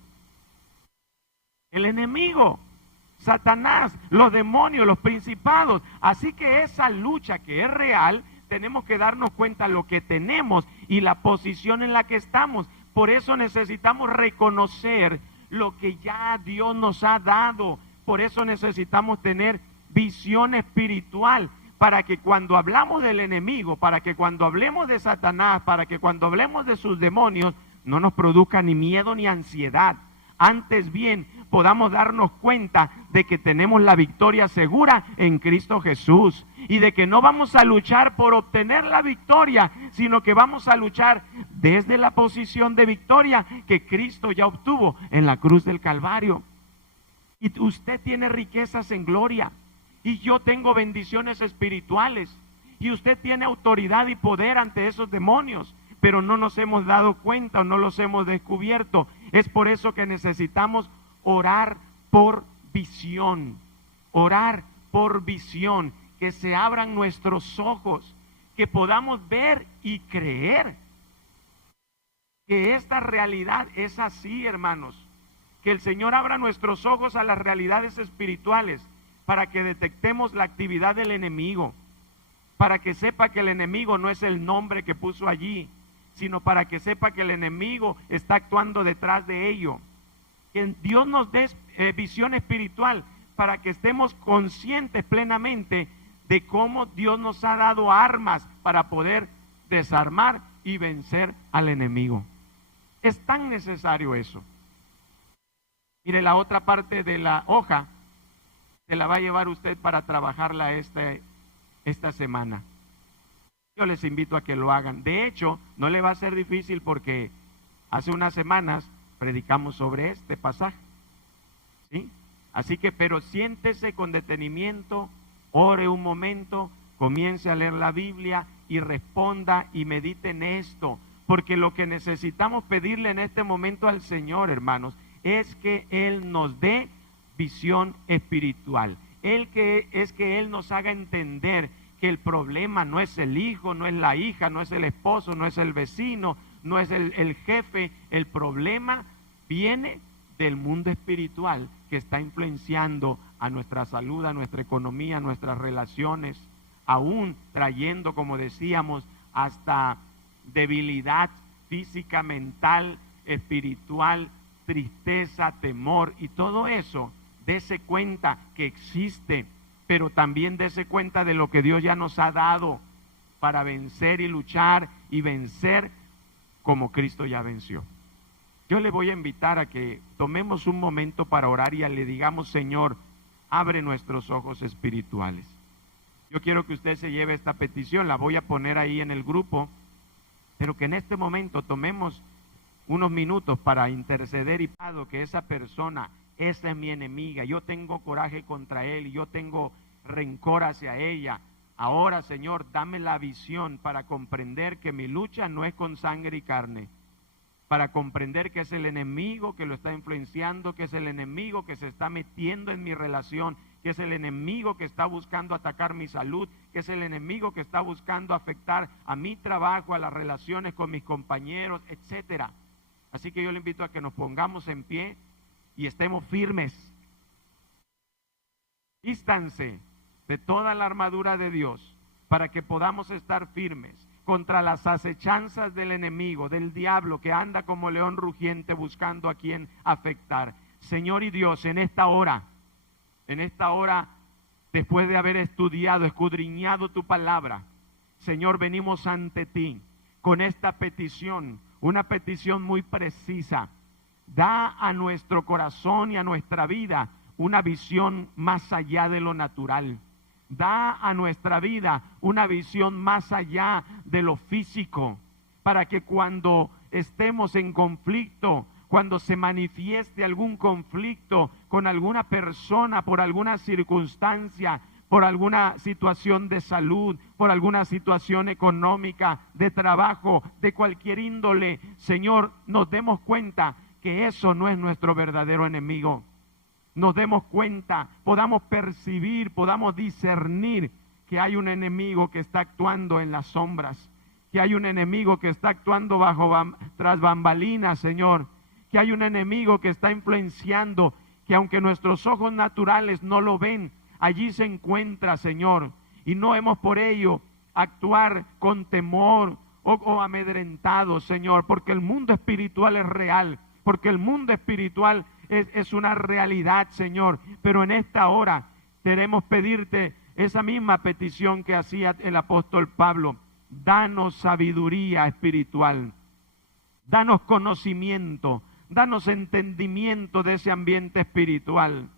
El enemigo, Satanás, los demonios, los principados. Así que esa lucha que es real, tenemos que darnos cuenta de lo que tenemos y la posición en la que estamos. Por eso necesitamos reconocer lo que ya Dios nos ha dado. Por eso necesitamos tener visión espiritual, para que cuando hablamos del enemigo, para que cuando hablemos de Satanás, para que cuando hablemos de sus demonios, no nos produzca ni miedo ni ansiedad. Antes bien, podamos darnos cuenta de que tenemos la victoria segura en Cristo Jesús, y de que no vamos a luchar por obtener la victoria, sino que vamos a luchar desde la posición de victoria que Cristo ya obtuvo en la cruz del Calvario. Y usted tiene riquezas en gloria, y yo tengo bendiciones espirituales, y usted tiene autoridad y poder ante esos demonios, pero no nos hemos dado cuenta o no los hemos descubierto. Es por eso que necesitamos orar por visión, que se abran nuestros ojos, que podamos ver y creer que esta realidad es así, hermanos. Que el Señor abra nuestros ojos a las realidades espirituales, para que detectemos la actividad del enemigo, para que sepa que el enemigo no es el nombre que puso allí, sino para que sepa que el enemigo está actuando detrás de ello. Que Dios nos dé visión espiritual, para que estemos conscientes plenamente de cómo Dios nos ha dado armas para poder desarmar y vencer al enemigo. Es tan necesario eso. Mire, la otra parte de la hoja se la va a llevar usted para trabajarla esta semana. Yo les invito a que lo hagan. De hecho, no le va a ser difícil, porque hace unas semanas predicamos sobre este pasaje, ¿sí? Así que, pero siéntese con detenimiento, ore un momento, comience a leer la Biblia y responda y medite en esto, porque lo que necesitamos pedirle en este momento al Señor, hermanos, es que Él nos dé visión espiritual. Que Él nos haga entender que el problema no es el hijo, no es la hija, no es el esposo, no es el vecino, no es el jefe. El problema viene del mundo espiritual, que está influenciando a nuestra salud, a nuestra economía, a nuestras relaciones, aún trayendo, como decíamos, hasta debilidad física, mental, espiritual, tristeza, temor, y todo eso. Dese cuenta que existe, pero también dese cuenta de lo que Dios ya nos ha dado para vencer y luchar y vencer como Cristo ya venció. Yo le voy a invitar a que tomemos un momento para orar y le digamos: Señor, abre nuestros ojos espirituales. Yo quiero que usted se lleve esta petición, la voy a poner ahí en el grupo, pero que en este momento tomemos unos minutos para interceder, y que esa persona, esa es mi enemiga, yo tengo coraje contra él y yo tengo rencor hacia ella. Ahora, Señor, dame la visión para comprender que mi lucha no es con sangre y carne, para comprender que es el enemigo que lo está influenciando, que es el enemigo que se está metiendo en mi relación, que es el enemigo que está buscando atacar mi salud, que es el enemigo que está buscando afectar a mi trabajo, a las relaciones con mis compañeros, etcétera. Así que yo le invito a que nos pongamos en pie y estemos firmes. Vístanse de toda la armadura de Dios, para que podamos estar firmes contra las acechanzas del enemigo, del diablo, que anda como león rugiente buscando a quien afectar. Señor y Dios, en esta hora, después de haber estudiado, escudriñado tu palabra, Señor, venimos ante ti con esta petición, una petición muy precisa. Da a nuestro corazón y a nuestra vida una visión más allá de lo natural. Da a nuestra vida una visión más allá de lo físico, para que cuando estemos en conflicto, cuando se manifieste algún conflicto con alguna persona por alguna circunstancia, por alguna situación de salud, por alguna situación económica, de trabajo, de cualquier índole, Señor, nos demos cuenta que eso no es nuestro verdadero enemigo. Nos demos cuenta, podamos percibir, podamos discernir que hay un enemigo que está actuando en las sombras, que hay un enemigo que está actuando tras bambalinas, Señor, que hay un enemigo que está influenciando, que aunque nuestros ojos naturales no lo ven, allí se encuentra, Señor, y no hemos por ello actuar con temor o amedrentados, Señor, porque el mundo espiritual es real, porque el mundo espiritual es una realidad, Señor. Pero en esta hora queremos pedirte esa misma petición que hacía el apóstol Pablo: danos sabiduría espiritual, danos conocimiento, danos entendimiento de ese ambiente espiritual.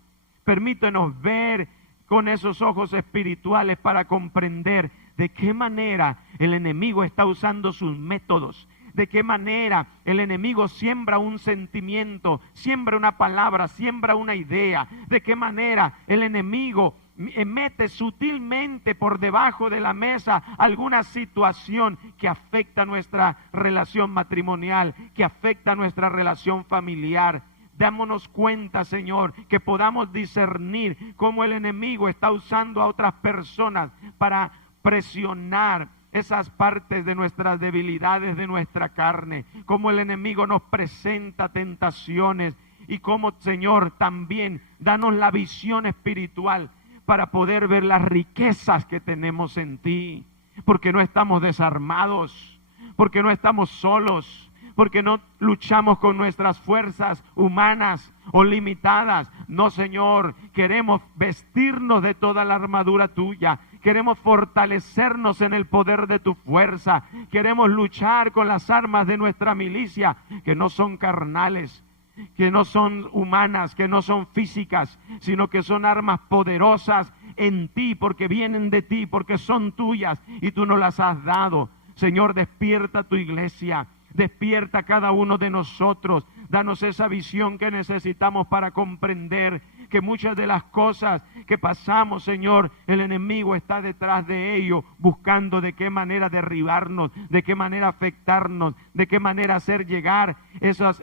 Permítenos ver con esos ojos espirituales para comprender de qué manera el enemigo está usando sus métodos, de qué manera el enemigo siembra un sentimiento, siembra una palabra, siembra una idea, de qué manera el enemigo mete sutilmente por debajo de la mesa alguna situación que afecta nuestra relación matrimonial, que afecta nuestra relación familiar. Dámonos cuenta, Señor, que podamos discernir cómo el enemigo está usando a otras personas para presionar esas partes de nuestras debilidades, de nuestra carne, cómo el enemigo nos presenta tentaciones y cómo, Señor, también danos la visión espiritual para poder ver las riquezas que tenemos en ti, porque no estamos desarmados, porque no estamos solos, porque no luchamos con nuestras fuerzas humanas o limitadas. No, Señor, queremos vestirnos de toda la armadura tuya, queremos fortalecernos en el poder de tu fuerza, queremos luchar con las armas de nuestra milicia, que no son carnales, que no son humanas, que no son físicas, sino que son armas poderosas en ti, porque vienen de ti, porque son tuyas y tú nos las has dado. Señor, despierta tu iglesia, despierta a cada uno de nosotros, danos esa visión que necesitamos para comprender que muchas de las cosas que pasamos, Señor, el enemigo está detrás de ello, buscando de qué manera derribarnos, de qué manera afectarnos, de qué manera hacer llegar esas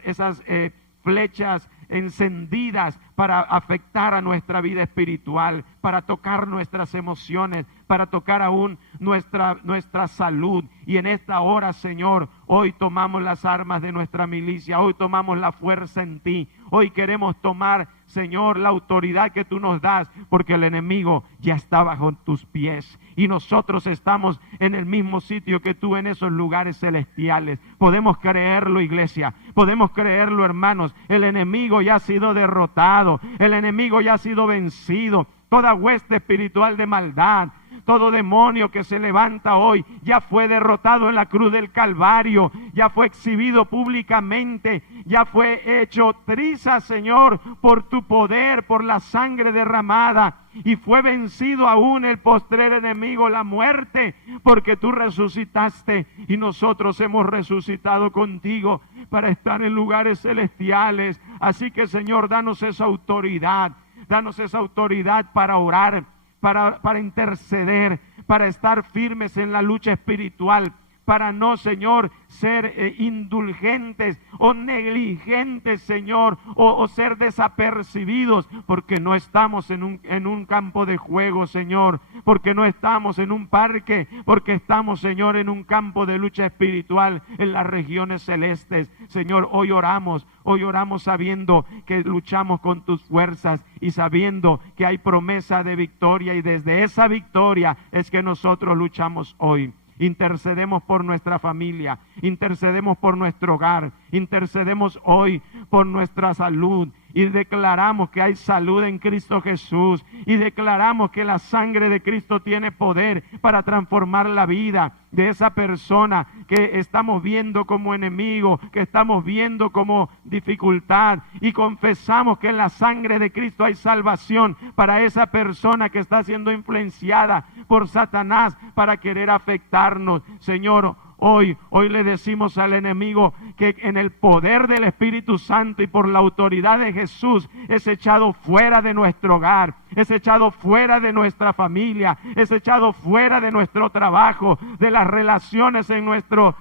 flechas encendidas para afectar a nuestra vida espiritual, para tocar nuestras emociones, para tocar aún nuestra salud. Y en esta hora, Señor, hoy tomamos las armas de nuestra milicia, hoy tomamos la fuerza en ti, hoy queremos tomar, Señor, la autoridad que tú nos das, porque el enemigo ya está bajo tus pies y nosotros estamos en el mismo sitio que tú, en esos lugares celestiales. Podemos creerlo, iglesia, podemos creerlo, hermanos. El enemigo ya ha sido derrotado, el enemigo ya ha sido vencido. Toda hueste espiritual de maldad, todo demonio que se levanta hoy ya fue derrotado en la cruz del Calvario, ya fue exhibido públicamente, ya fue hecho trizas, Señor, por tu poder, por la sangre derramada, y fue vencido aún el postrer enemigo, la muerte, porque tú resucitaste y nosotros hemos resucitado contigo para estar en lugares celestiales. Así que, Señor, danos esa autoridad para orar, para interceder, para estar firmes en la lucha espiritual, para no, Señor, ser indulgentes o negligentes, Señor, o ser desapercibidos, porque no estamos en un campo de juego, Señor, porque no estamos en un parque, porque estamos, Señor, en un campo de lucha espiritual en las regiones celestes. Señor, hoy oramos sabiendo que luchamos con tus fuerzas y sabiendo que hay promesa de victoria, y desde esa victoria es que nosotros luchamos hoy. Intercedemos por nuestra familia, intercedemos por nuestro hogar, intercedemos hoy por nuestra salud y declaramos que hay salud en Cristo Jesús, y declaramos que la sangre de Cristo tiene poder para transformar la vida de esa persona que estamos viendo como enemigo, que estamos viendo como dificultad, y confesamos que en la sangre de Cristo hay salvación para esa persona que está siendo influenciada por Satanás para querer afectarnos. Señor, Hoy le decimos al enemigo que en el poder del Espíritu Santo y por la autoridad de Jesús es echado fuera de nuestro hogar, es echado fuera de nuestra familia, es echado fuera de nuestro trabajo, de las relaciones en nuestro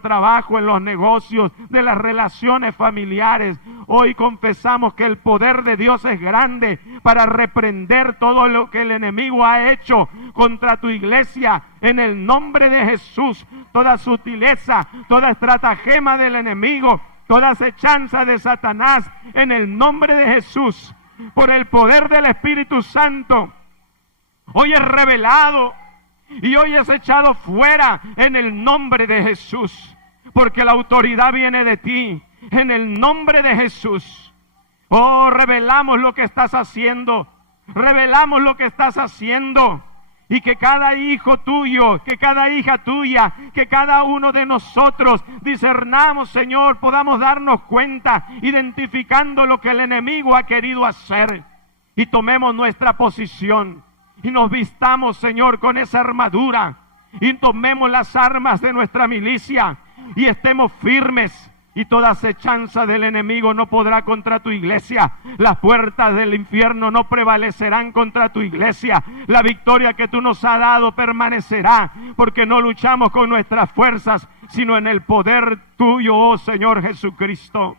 trabajo, en los negocios, de las relaciones familiares. Hoy confesamos que el poder de Dios es grande para reprender todo lo que el enemigo ha hecho contra tu iglesia. En el nombre de Jesús, toda sutileza, toda estratagema del enemigo, toda acechanza de Satanás, en el nombre de Jesús, por el poder del Espíritu Santo, hoy es revelado y hoy es echado fuera en el nombre de Jesús, porque la autoridad viene de ti, en el nombre de Jesús. Oh, revelamos lo que estás haciendo, revelamos lo que estás haciendo. Y que cada hijo tuyo, que cada hija tuya, que cada uno de nosotros discernamos, Señor, podamos darnos cuenta, identificando lo que el enemigo ha querido hacer. Y tomemos nuestra posición y nos vistamos, Señor, con esa armadura. Y tomemos las armas de nuestra milicia y estemos firmes. Y toda acechanza del enemigo no podrá contra tu iglesia. Las puertas del infierno no prevalecerán contra tu iglesia. La victoria que tú nos has dado permanecerá, porque no luchamos con nuestras fuerzas, sino en el poder tuyo, oh Señor Jesucristo.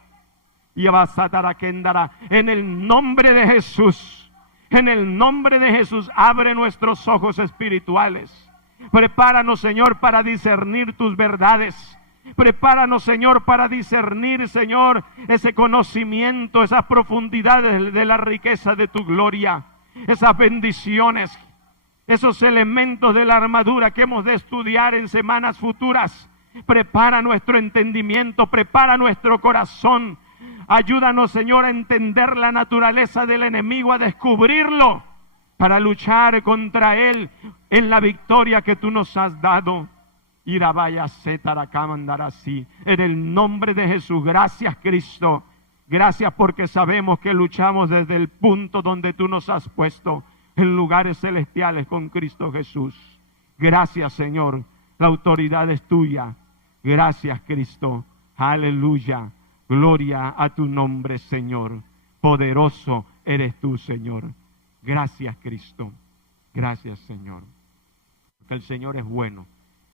Y en el nombre de Jesús, en el nombre de Jesús, abre nuestros ojos espirituales. Prepáranos, Señor, para discernir tus verdades. Prepáranos, Señor, para discernir, Señor, ese conocimiento, esas profundidades de la riqueza de tu gloria, esas bendiciones, esos elementos de la armadura que hemos de estudiar en semanas futuras. Prepara nuestro entendimiento, prepara nuestro corazón. Ayúdanos, Señor, a entender la naturaleza del enemigo, a descubrirlo, para luchar contra él en la victoria que tú nos has dado. En el nombre de Jesús, gracias Cristo, gracias porque sabemos que luchamos desde el punto donde tú nos has puesto, en lugares celestiales con Cristo Jesús. Gracias, Señor, la autoridad es tuya. Gracias, Cristo, aleluya, gloria a tu nombre, Señor, poderoso eres tú, Señor. Gracias, Cristo, gracias, Señor, porque el Señor es bueno.